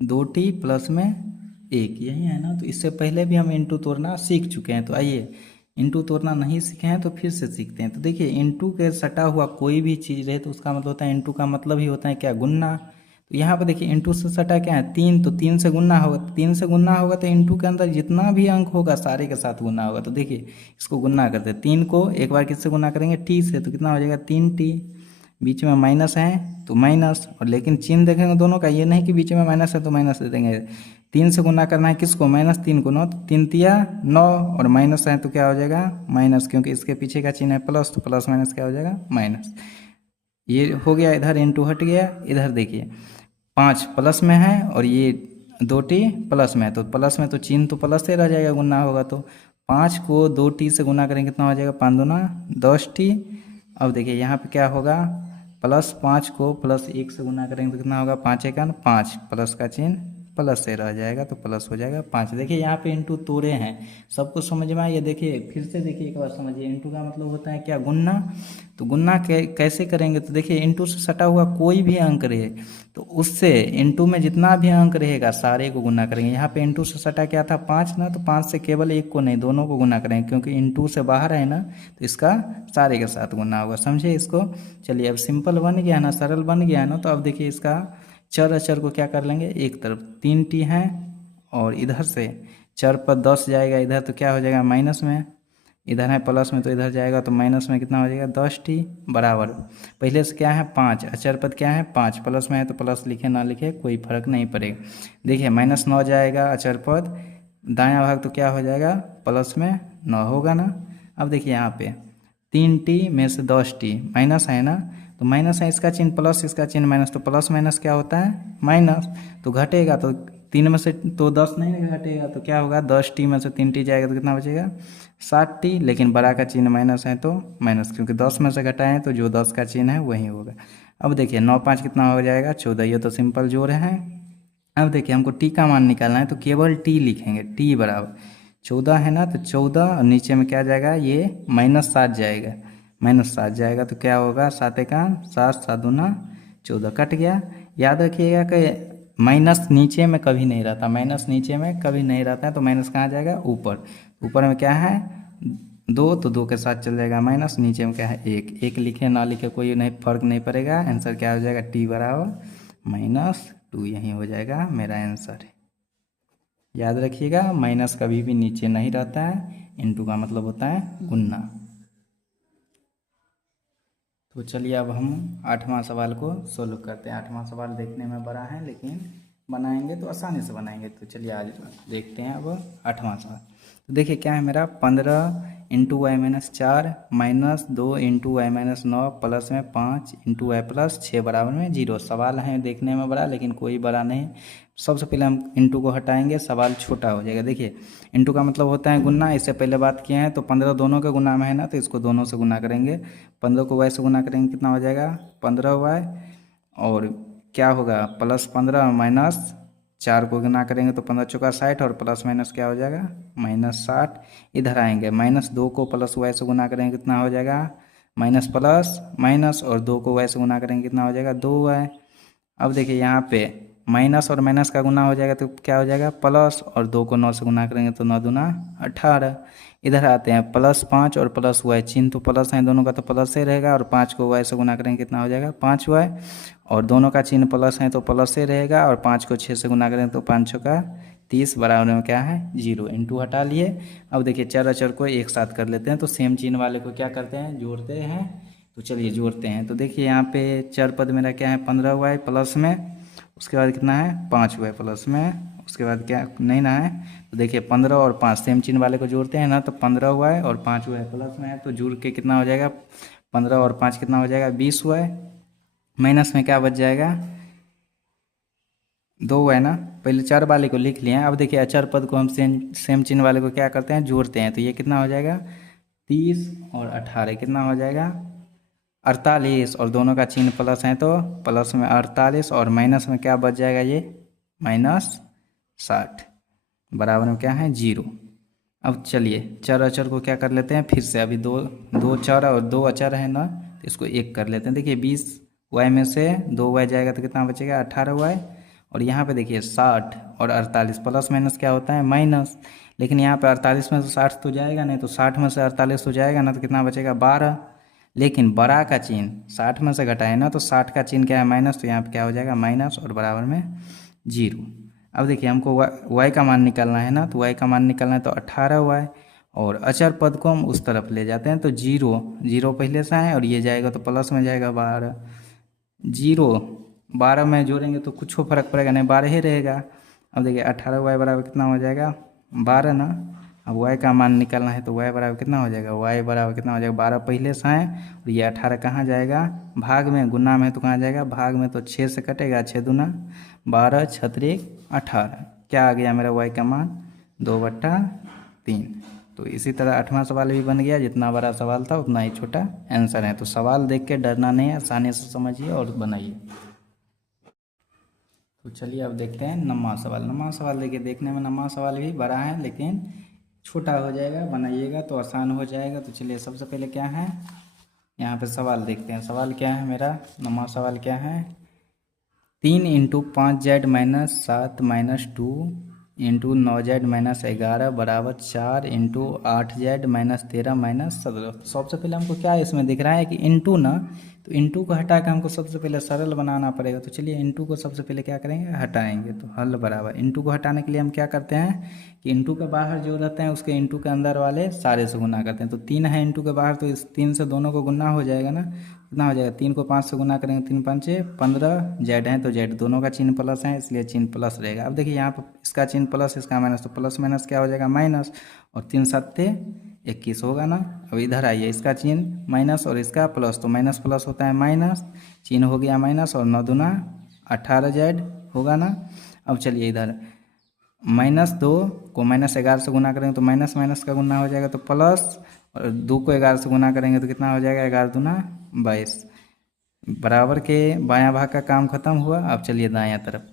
2t प्लस में 1, यही है ना। तो इससे पहले भी हम इंटू तोड़ना सीख चुके हैं, तो आइए इंटू तोड़ना नहीं सीखे हैं तो फिर से सीखते हैं। तो देखिए इंटू के सटा हुआ कोई भी चीज़ रहे तो उसका मतलब होता है, इंटू का मतलब ही होता है क्या गुन्ना। तो यहाँ पर देखिए इंटू से सटा क्या है 3, तो 3 से गुन्ना होगा, 3 से गुन्ना होगा तो इंटू के अंदर जितना भी अंक होगा सारे के साथ गुन्ना होगा। तो देखिए इसको गुन्ना करते हैं, 3 को एक बार किससे गुन्ना करेंगे टी से, तो कितना हो जाएगा 3t, बीच में माइनस है तो माइनस, और लेकिन चिन्ह देखेंगे दोनों का, ये नहीं कि बीच में माइनस है तो माइनस दे देंगे। 3 से गुना करना है किसको -3 को, 9 तो 3 तिया 9, और माइनस है तो क्या हो जाएगा माइनस, क्योंकि इसके पीछे का चिन्ह है प्लस, तो प्लस माइनस क्या हो जाएगा माइनस। ये हो गया, इधर इंटू हट गया। इधर देखिए 5 प्लस में है और ये 2t प्लस में है, तो प्लस में तो चिन्ह तो प्लस से रह जाएगा, गुना होगा तो 5 को 2t से गुना करेंगे कितना हो जाएगा 5 दूना 10t। अब देखिए यहाँ पे क्या होगा, +5 को +1 से गुना करेंगे तो कितना होगा 5 1 5, प्लस का चिन्ह प्लस से रह जाएगा तो प्लस हो जाएगा 5। देखिए यहाँ पे इंटू तोड़े हैं, सबको समझ में आइए। देखिए फिर से देखिए एक बार समझिए, इंटू का मतलब होता है क्या गुन्ना। तो गुन्ना कैसे करेंगे, तो देखिए इंटू से सटा हुआ कोई भी अंक रहे तो उससे इंटू में जितना भी अंक रहेगा सारे को गुना करेंगे। यहाँ पे इंटू से सटा क्या था 5 ना, तो 5 से केवल 1 को नहीं दोनों को गुना करेंगे, क्योंकि इंटू से बाहर है ना, तो इसका सारे के साथ गुना होगा। समझे इसको। चलिए अब सिंपल बन गया ना, सरल बन गया ना। तो अब देखिए इसका चर अचर को क्या कर लेंगे एक तरफ, 3t है और इधर से चर पर 10 जाएगा इधर, तो क्या हो जाएगा माइनस में, इधर है प्लस में तो इधर जाएगा तो माइनस में कितना हो जाएगा 10t बराबर, पहले से क्या है 5, अचर पद क्या है 5, प्लस में है तो प्लस लिखे ना लिखे कोई फर्क नहीं पड़ेगा। देखिए -9 जाएगा अचर पद, दायां भाग तो क्या हो जाएगा प्लस में 9 होगा ना। अब देखिए यहाँ पे 3t में से 10t माइनस है ना, तो माइनस है इसका चिन्ह प्लस, इसका चिन्ह माइनस, तो प्लस माइनस क्या होता है माइनस, तो घटेगा तो 3 में से तो 10 नहीं घटेगा तो क्या होगा 10t में से 3t जाएगा तो कितना बचेगा 7t, लेकिन बड़ा का चिन्ह माइनस है तो माइनस, क्योंकि 10 में से घटाएं तो जो 10 का चिन्ह है वही होगा। अब देखिए 9 5 कितना हो जाएगा 14, ये तो सिंपल जोड़ है। अब देखिए हमको टी का मान निकालना है तो केवल टी लिखेंगे, टी बराबर 14 है ना, तो 14 और नीचे में क्या जाएगा, ये -7 जाएगा, -7 जाएगा तो क्या होगा 7 एका 7, 7 दूना 14 कट गया। याद रखिएगा कि माइनस नीचे में कभी नहीं रहता, माइनस नीचे में कभी नहीं रहता है, तो माइनस कहाँ जाएगा, ऊपर, ऊपर में क्या है 2, तो 2 के साथ चल जाएगा माइनस, नीचे में क्या है 1, 1 लिखे ना लिखे कोई नहीं फर्क नहीं पड़ेगा, आंसर क्या हो जाएगा टी बराबर -2, यही हो जाएगा मेरा आंसर। याद रखिएगा माइनस कभी भी नीचे नहीं रहता है, इनटू का मतलब होता है गुन्ना। तो चलिए अब हम 8वां सवाल को सोल्व करते हैं। 8वां सवाल देखने में बड़ा है लेकिन बनाएंगे तो आसानी से बनाएंगे। तो चलिए आज देखते हैं अब 8वां सवाल। तो देखिए क्या है मेरा 15 into Y minus 4 -2 into Y minus 9 plus में 5 इंटू वाई प्लस 6 बराबर में 0। सवाल है देखने में बड़ा लेकिन कोई बड़ा नहीं। सबसे पहले हम इंटू को हटाएंगे, सवाल छोटा हो जाएगा। देखिए इंटू का मतलब होता है गुना, इससे पहले बात किए हैं। तो 15 दोनों के गुना में है ना, तो इसको दोनों से गुना करेंगे। 15 को वाई से गुना करेंगे कितना हो जाएगा 15 वाई, और क्या होगा +15 माइनस 4 को गुना करेंगे तो 15 चौका 60, और प्लस माइनस क्या हो जाएगा -60। इधर आएंगे -2 को प्लस वाई से गुना करेंगे कितना हो जाएगा माइनस प्लस माइनस, और 2 को वाई से गुना करेंगे कितना हो जाएगा 2 वाई। अब देखिए यहाँ पे माइनस और माइनस का गुना हो जाएगा तो क्या हो जाएगा प्लस, और 2 को 9 से गुना करेंगे तो 9 दूना 18। इधर आते हैं +5 और प्लस वाई, चिन्ह तो प्लस है दोनों का तो प्लस ही रहेगा, और 5 को वाई से गुना करेंगे कितना हो जाएगा 5 वाई, और दोनों का चिन्ह प्लस है तो प्लस ही रहेगा, और 5 को 6 से गुना करेंगे तो 5 का 30 बराबर में क्या है 0। इंटू हटा लिए। अब देखिए चर अचर को एक साथ कर लेते हैं, तो सेम चिन्ह वाले को क्या करते हैं जोड़ते हैं। तो चलिए जोड़ते हैं। तो देखिए यहाँ पे चर पद मेरा क्या है 15 वाई प्लस में, उसके बाद कितना है 5 वाई प्लस में, उसके बाद क्या नहीं ना है। तो देखिए 15 और 5 सेम चिन्ह वाले को जोड़ते हैं ना, तो 15 वाई और 5 वाई प्लस में है, तो जुड़ के कितना हो जाएगा 15 और 5 कितना हो जाएगा 20 वाई, माइनस में क्या बच जाएगा 2 वाई ना। पहले चर वाले को लिख लिए हैं। अब देखिए अचर पद को हम सेम चिन्ह वाले को क्या करते हैं जोड़ते हैं। तो ये कितना हो जाएगा 30 और 18 कितना हो जाएगा 48, और दोनों का चिन्ह प्लस है तो प्लस में 48, और माइनस में क्या बच जाएगा ये -60 बराबर में क्या है 0। अब चलिए चर अचर को क्या कर लेते हैं फिर से। अभी दो चर और 2 अचर है ना, तो इसको एक कर लेते हैं। देखिए 20 वाई में से 2 वाई जाएगा तो कितना बचेगा 18 वाई, और यहाँ पे देखिए 60 और 48 प्लस माइनस क्या होता है माइनस, लेकिन यहाँ पे 48 में से 60 तो जाएगा नहीं, तो 60 में से 48 तो जाएगा ना, तो कितना बचेगा 12। लेकिन बड़ा का चिन्ह 60 में से घटाए ना, तो 60 का चिन्ह क्या है माइनस, तो यहाँ पे क्या हो जाएगा माइनस और बराबर में 0। अब देखिए हमको वाई का मान निकालना है ना, तो वाई का मान निकालना है तो 18 वाई, और अचर पद को हम उस तरफ ले जाते हैं तो 0 पहले से है, और ये जाएगा तो प्लस में जाएगा 12, 0 12 में जोड़ेंगे तो कुछ फर्क पड़ेगा नहीं, 12 ही रहेगा। अब देखिए 18 वाई बराबर कितना हो जाएगा 12 ना। अब वाई का मान निकालना है तो वाई बराबर कितना हो जाएगा, वाई बराबर कितना हो जाएगा 12 पहले से है, और ये 18 कहाँ जाएगा भाग में, गुना में तो कहाँ जाएगा भाग में, तो 6 से कटेगा 6 दूना 12 6 18, क्या आ गया मेरा वाई का मान 2/3। तो इसी तरह 8वां सवाल भी बन गया। जितना बड़ा सवाल था उतना ही छोटा आंसर है। तो सवाल देख के डरना नहीं है, आसानी से समझिए और बनाइए। तो चलिए अब देखते हैं 9वां सवाल। 9वां सवाल देखिए देखने में 9वां सवाल भी बड़ा है लेकिन छोटा हो जाएगा, बनाइएगा तो आसान हो जाएगा। तो चलिए सबसे पहले क्या है यहाँ पे सवाल देखते हैं। सवाल क्या है मेरा 9वां सवाल क्या है 3 इंटू 5z - 7 - 2 इंटू 9z - 11 बराबर 4 इंटू 8z - 13 - 17। सबसे पहले हमको क्या इसमें दिख रहा है कि इंटू ना, तो इंटू को हटा के हमको सबसे पहले सरल बनाना पड़ेगा। तो चलिए इंटू को सबसे पहले क्या करेंगे हटाएंगे, तो हल बराबर। इंटू को हटाने के लिए हम क्या करते हैं कि इंटू के बाहर जो रहते हैं उसके इंटू के अंदर वाले सारे से गुना करते हैं। तो 3 है इंटू के बाहर, तो इस 3 से दोनों को गुना हो जाएगा ना, कितना हो जाएगा 3 को 5 से गुना करेंगे 3 5 15, जेड है तो जेड दोनों का चिन्ह प्लस है इसलिए चिन्ह प्लस रहेगा। अब देखिए यहाँ पर इसका चिन्ह प्लस इसका माइनस, तो प्लस माइनस क्या हो जाएगा माइनस, और 3 7 21 होगा ना। अब इधर आइए इसका चिन्ह माइनस और इसका प्लस, तो माइनस प्लस होता है माइनस, चिन्ह हो गया माइनस, और 9 दूना 18 जेड होगा ना। अब चलिए इधर -2 को -11 से गुना करेंगे तो माइनस माइनस का गुना हो जाएगा तो प्लस, और 2 को 11 से गुना करेंगे तो कितना हो जाएगा 11 दूना 22। बराबर के बायां भाग का काम खत्म हुआ। अब चलिए दायां तरफ।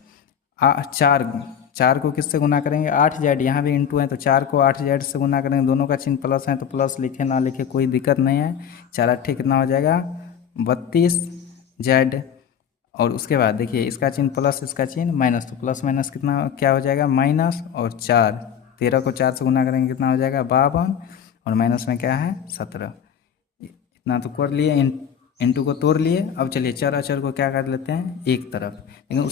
चार, चार को किससे गुना करेंगे? 8z, यहाँ भी इंटू है तो 4 को 8z से गुना करेंगे। दोनों का चिन्ह प्लस है तो प्लस लिखे ना लिखे कोई दिक्कत नहीं है। 4 8 कितना हो जाएगा? 32z। और उसके बाद देखिए इसका चिन्ह प्लस इसका चिन्ह माइनस, तो प्लस माइनस कितना क्या हो जाएगा? माइनस। और 4, 13 को 4 से गुना करेंगे कितना हो जाएगा? 52। और माइनस में क्या है? 17। इतना तो कर लिए, इंटू को तोड़ लिए। अब चलिए चर अचर को क्या कर लेते हैं? एक तरफ। लेकिन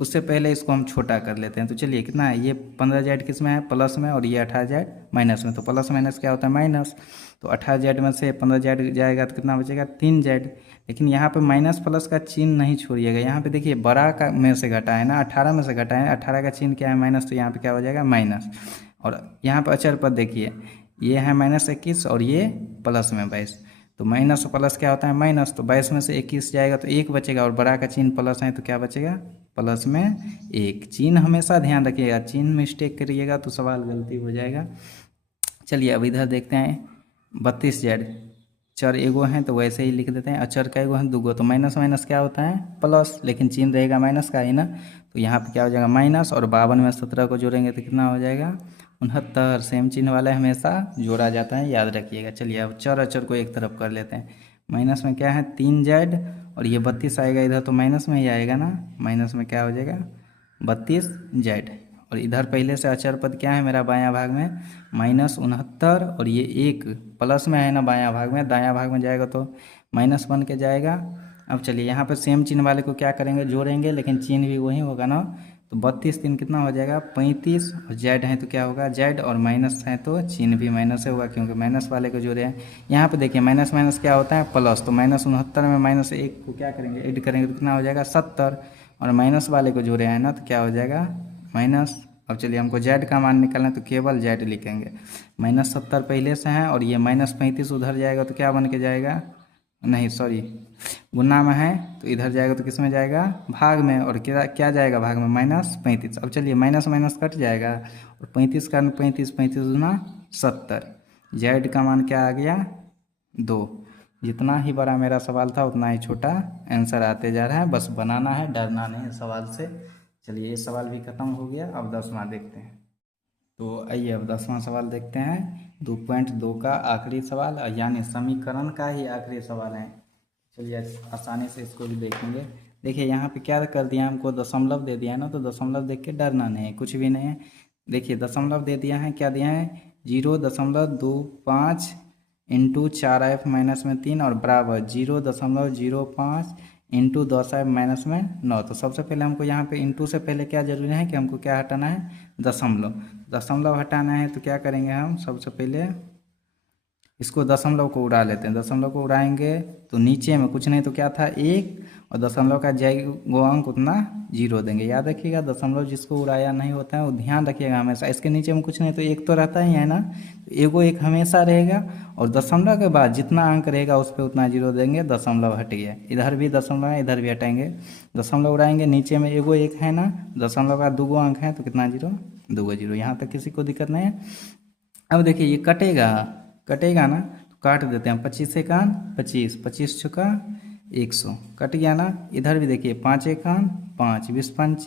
उससे पहले इसको हम छोटा कर लेते हैं। तो चलिए कितना है? ये 15z किस में है? प्लस में। और ये 18z माइनस में। तो प्लस माइनस क्या होता है? माइनस। तो 18z में से 15z जाएगा तो कितना बचेगा? 3z। लेकिन यहाँ पे माइनस प्लस का चिन्ह नहीं छोड़िएगा। यहाँ पे देखिए बड़ा का में से घटा है ना, 18 में से घटा है, 18 का चिन्ह क्या है? माइनस। तो यहाँ पे क्या हो जाएगा? माइनस। और यहाँ पर अचर पद देखिए, ये है -21 और ये प्लस में 22। तो माइनस और प्लस क्या होता है? माइनस। तो 22 में से 21 जाएगा तो 1 बचेगा। और बड़ा का चिन्ह प्लस है तो क्या बचेगा? प्लस में 1। चिन्ह हमेशा ध्यान रखिएगा, चिन्ह मिस्टेक करिएगा तो सवाल गलती हो जाएगा। चलिए अब इधर देखते हैं। 32z, चर एगो हैं तो वैसे ही लिख देते हैं। अचर का एगो है दूगो, तो माइनस माइनस क्या होता है? प्लस, लेकिन चिन्ह रहेगा माइनस का ही ना। तो यहाँ पे क्या हो जाएगा? माइनस। और 52 में 17 को जोड़ेंगे तो कितना हो जाएगा? 69। सेम चिन्ह वाले हमेशा जोड़ा जाता है, याद रखिएगा। चलिए अब चर अचर को एक तरफ कर लेते हैं। माइनस में क्या है? 3z। और ये 32 आएगा इधर तो माइनस में ही आएगा ना। माइनस में क्या हो जाएगा? 32z। और इधर पहले से अचर पद क्या है मेरा बायां भाग में? -69। और ये 1 प्लस में है ना बायां भाग में, दायां भाग में जाएगा तो माइनस बन के जाएगा। अब चलिए यहाँ पे सेम चिन्ह वाले को क्या करेंगे? जोड़ेंगे, लेकिन चिन्ह भी वही होगा ना। तो 32 3 कितना हो जाएगा? 35। और जेड है तो क्या होगा? जेड। और माइनस है तो चिन्ह भी माइनस से होगा, क्योंकि माइनस वाले को जोड़े हैं। यहाँ पे देखिए माइनस माइनस क्या होता है? प्लस। तो -69 में -1 को क्या करेंगे? ऐड करेंगे तो कितना हो जाएगा? 70। और माइनस वाले को जोड़े हैं ना तो क्या हो जाएगा? माइनस। अब चलिए हमको जेड का मान निकालना है तो केवल जेड लिखेंगे। -70 पहले से है और ये -35 उधर जाएगा तो क्या बन के जाएगा? नहीं सॉरी, गुना में है तो इधर जाएगा तो किस में जाएगा? भाग में। और क्या क्या जाएगा भाग में? -35। अब चलिए माइनस माइनस कट जाएगा। और 35 का 35, 35 दूना 70। जेड का मान क्या आ गया? 2। जितना ही बड़ा मेरा सवाल था उतना ही छोटा आंसर आते जा रहा है। बस बनाना है, डरना नहीं है सवाल से। चलिए ये सवाल भी खत्म हो गया। अब 10वां देखते हैं। तो आइए अब 10वां सवाल देखते हैं। 2.2 का आखिरी सवाल, यानी समीकरण का ही आखिरी सवाल है। चलिए आसानी से इसको भी देखेंगे। देखिए यहाँ पे क्या कर दिया, हमको दशमलव दे दिया है ना, तो दशमलव देख के डरना नहीं है, कुछ भी नहीं है। देखिए दशमलव दे दिया है, क्या दिया है? 0.25 इंटू 4f माइनस में 3 और बराबर 0.05 इंटू 10f माइनस में 9। तो सबसे पहले हमको यहाँ पे इंटू से पहले क्या जरूरी है कि हमको क्या हटाना है? दशमलव। दशमलव हटाना है तो क्या करेंगे हम? सबसे पहले इसको दशमलव को उड़ा लेते हैं। दशमलव को उड़ाएंगे तो नीचे में कुछ नहीं तो क्या था? 1। और दशमलव का गो अंक उतना 0 देंगे। याद रखिएगा दशमलव जिसको उड़ाया नहीं होता है वो ध्यान रखिएगा हमेशा। इसके नीचे में कुछ नहीं तो 1 तो रहता ही है ना, एगो 1 हमेशा रहेगा। और दशमलव के बाद जितना अंक रहेगा उस पर उतना 0 देंगे। दशमलव हट गया, इधर भी दशमलव है, इधर भी हटाएंगे। दशमलव उड़ाएंगे, नीचे में एगो 1 है ना, दशमलव का 2 अंक है तो कितना 0? 2 0। यहाँ तक किसी को दिक्कत नहीं है। अब देखिए ये कटेगा ना, तो काट देते हैं। 25 से 25, 25 छुका 100, कट गया ना। इधर भी देखिए 5 1 5, 20 5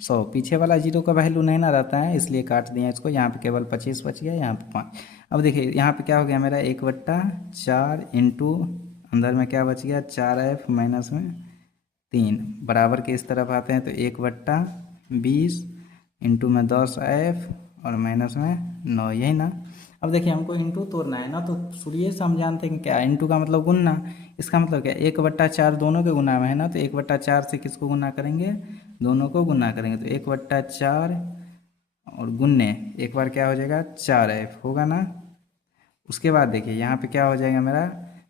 100। पीछे वाला 0 का वैल्यू नहीं ना रहता है, इसलिए काट दिया इसको। यहाँ पे केवल 25 बच गया, यहाँ पे 5। अब देखिए यहाँ पे क्या हो गया मेरा? 1/4 इंटू अंदर में क्या बच गया? 4f माइनस में 3 बराबर के इस तरफ आते हैं तो 1/20 इंटू में 10f और माइनस में 9, यही ना। अब देखिए हमको इंटू तोड़ना है ना, तो शुरू से हम जानते हैं क्या इंटू का मतलब गुना। इसका मतलब क्या? 1/4 दोनों के गुना में है ना, तो 1/4 से किसको गुना करेंगे? दोनों को गुना करेंगे। तो 1/4 और गुन्ने एक बार क्या हो जाएगा? 4f होगा ना। उसके बाद देखिए यहाँ पे क्या हो जाएगा मेरा?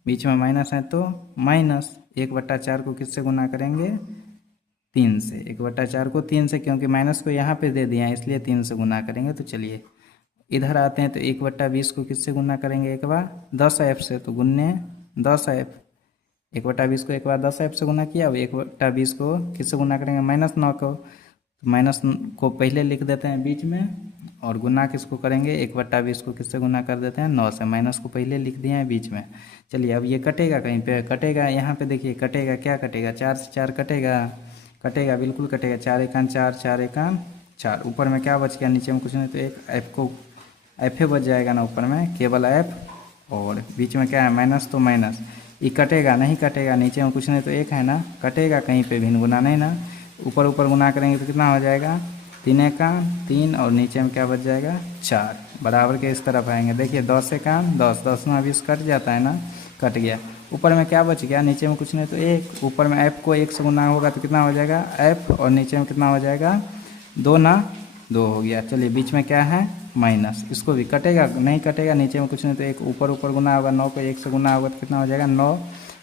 बीच में माइनस है तो माइनस 1/4 को किससे गुना करेंगे? 3 से। 1/4 को 3 से, क्योंकि माइनस को यहाँ पे दे दिया है इसलिए 3 से गुना करेंगे। तो चलिए इधर आते हैं तो 1/20 को किससे गुना करेंगे? एक बार 10f से, तो गुन्ने 10f। 1/20 को एक बार 10f से गुना किया। अब 1/20 को किससे गुना करेंगे? -9 को। तो माइनस को पहले लिख देते हैं बीच में और गुना किसको करेंगे, 1/20 को किससे गुना कर देते हैं, 9 से। माइनस को पहले लिख दिए हैं बीच में। चलिए अब ये कटेगा, कहीं पे कटेगा, यहाँ पे देखिए कटेगा, क्या कटेगा, 4 से 4 कटेगा, कटेगा बिल्कुल कटेगा, 4 एकान 4, 4 एकान 4। ऊपर में क्या बच गया, नीचे में कुछ नहीं तो एक एफ को एफ बच जाएगा ना, ऊपर में केवल एफ, और बीच में क्या है माइनस, तो माइनस। ये कटेगा नहीं, कटेगा, नीचे में कुछ नहीं तो एक है ना, कटेगा कहीं पे भी गुना नहीं ना, ऊपर ऊपर गुना करेंगे तो कितना हो जाएगा, 3 एकान 3, और नीचे में क्या बच जाएगा 4, बराबर के इस तरफ आएंगे। देखिए 10 एकान 10, 10 में 20 कट जाता है ना, कट गया। ऊपर में क्या बच गया, नीचे में कुछ नहीं तो एक, ऊपर में एफ को 1 से गुना होगा तो कितना हो जाएगा एफ, और नीचे में कितना हो जाएगा 2 ना 2 हो गया। चलिए बीच में क्या है माइनस, इसको भी कटेगा नहीं, कटेगा, नीचे में कुछ नहीं तो एक, ऊपर ऊपर गुना होगा, 9 को 1 से गुना होगा तो कितना हो जाएगा 9,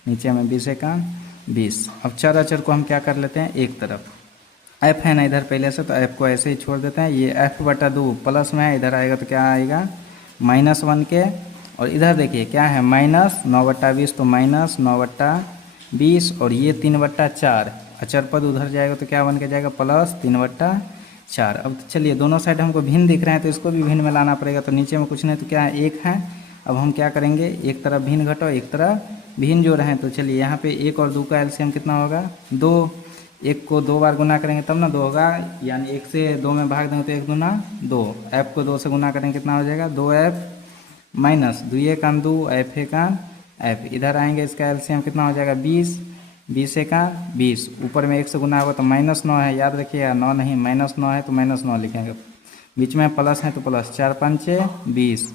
नीचे में 20 एकान 20। अब चर अचर को हम क्या कर लेते हैं एक तरफ, एफ है ना इधर पहले से, तो एफ को ऐसे ही छोड़ देते हैं। ये f/2 प्लस में है, इधर आएगा तो क्या आएगा -1 के, और इधर देखिए क्या है -9/20, तो -9/20, और ये 3/4 अचर पद उधर जाएगा तो क्या बन के जाएगा +3/4। अब चलिए दोनों साइड हमको भिन्न दिख रहे हैं तो इसको भी भिन्न में लाना पड़ेगा, तो नीचे में कुछ नहीं तो क्या है 1 है। अब हम क्या करेंगे, एक तरफ भिन्न घटाओ, एक तरफ भिन्न जो रहे, तो चलिए यहाँ पे 1 और 2 का एलसीएम कितना होगा 2, 1 को 2 बार गुना करेंगे तब ना 2 होगा, यानी 1 से 2 में भाग देंगे तो 1 दूना 2, एफ को 2 से गुना करेंगे कितना हो जाएगा 2f माइनस 2 एकान 2 एफ एकान एफ, इधर आएंगे इसका एलसीएम कितना हो जाएगा 20, 20 एकान 20, ऊपर में 1 से गुना होगा तो -9 है, याद रखिएगा 9 नहीं -9 है तो -9 लिखेंगे, बीच में प्लस है तो प्लस, 4 पंचे 20,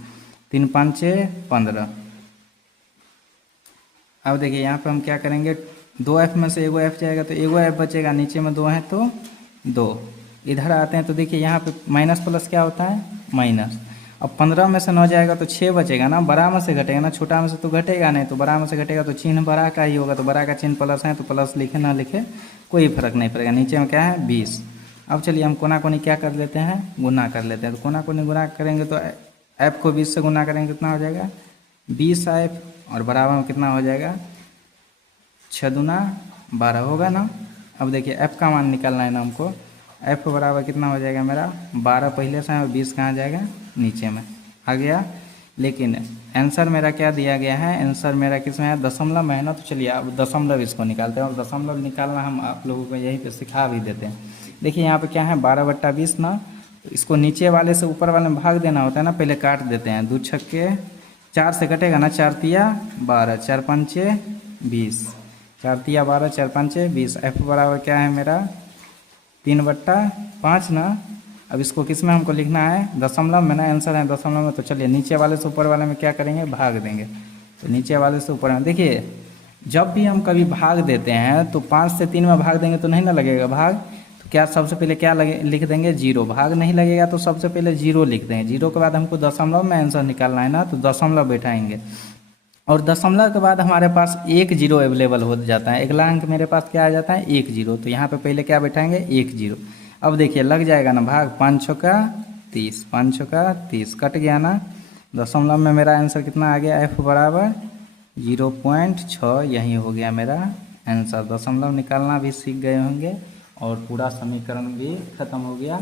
3 पंचे 15। अब देखिए यहाँ पे हम क्या करेंगे, 2f में से एगो f जाएगा तो एगो f बचेगा, नीचे में 2 है तो 2। इधर आते हैं तो देखिए यहाँ पे माइनस प्लस क्या होता है माइनस। अब 15 में से 9 जाएगा तो 6 बचेगा ना, बड़ा में से घटेगा ना, छोटा में से तो घटेगा नहीं, तो बड़ा में से घटेगा तो चिन्ह बड़ा का ही होगा, तो बड़ा का चिन्ह प्लस है तो प्लस लिखे ना लिखे कोई फर्क नहीं पड़ेगा। नीचे में क्या है 20। अब चलिए हम कोना कोनी क्या कर लेते हैं, गुना कर लेते हैं। तो कोना कोनी गुना करेंगे तो f को 20 से गुना करेंगे कितना हो जाएगा 20f, और बराबर में कितना हो जाएगा 6 दूना 12 होगा ना। अब देखिए f का मान निकालना है ना हमको, f बराबर कितना हो जाएगा मेरा 12 पहले से है, और 20 कहाँ जाएगा नीचे में आ गया। लेकिन आंसर मेरा क्या दिया गया है, आंसर मेरा किस में है दशमलव में है ना। तो चलिए अब दशमलव इसको निकालते हैं, और दशमलव निकालना हम आप लोगों को यहीं पे सिखा भी देते हैं। देखिए यहाँ पे क्या है 12/20 ना, तो इसको नीचे वाले से ऊपर वाले में भाग देना होता है ना, पहले काट देते हैं, 2 छक्के 4 से कटेगा ना, 4 तिया 12, 4 पंचे 20, 4 तिया 12, 4 पंचे 20। f बराबर क्या है मेरा 3/5 ना। अब इसको किस में हमको लिखना है दशमलव में ना, आंसर है दशमलव में। तो चलिए नीचे वाले से ऊपर वाले में क्या करेंगे भाग देंगे, तो नीचे वाले से ऊपर में देखिए जब भी हम कभी भाग देते हैं तो 5 से 3 में भाग देंगे तो नहीं ना लगेगा भाग, तो क्या सबसे पहले क्या लिख देंगे 0, भाग नहीं लगेगा तो सबसे पहले 0 लिख देंगे। 0 के बाद हमको दशमलव में आंसर निकालना है ना, तो दशमलव बैठाएंगे, और दशमलव के बाद हमारे पास 1 0 अवेलेबल हो जाता है, अगला अंक मेरे पास क्या आ जाता है 1 0, तो यहाँ पे पहले क्या बैठाएंगे 1 0। अब देखिए लग जाएगा ना भाग, 5 छक्का 30, 5 छक्का 30 कट गया ना। दशमलव में मेरा आंसर कितना आ गया f बराबर 0.6, यही हो गया मेरा आंसर। दशमलव निकालना भी सीख गए होंगे और पूरा समीकरण भी खत्म हो गया।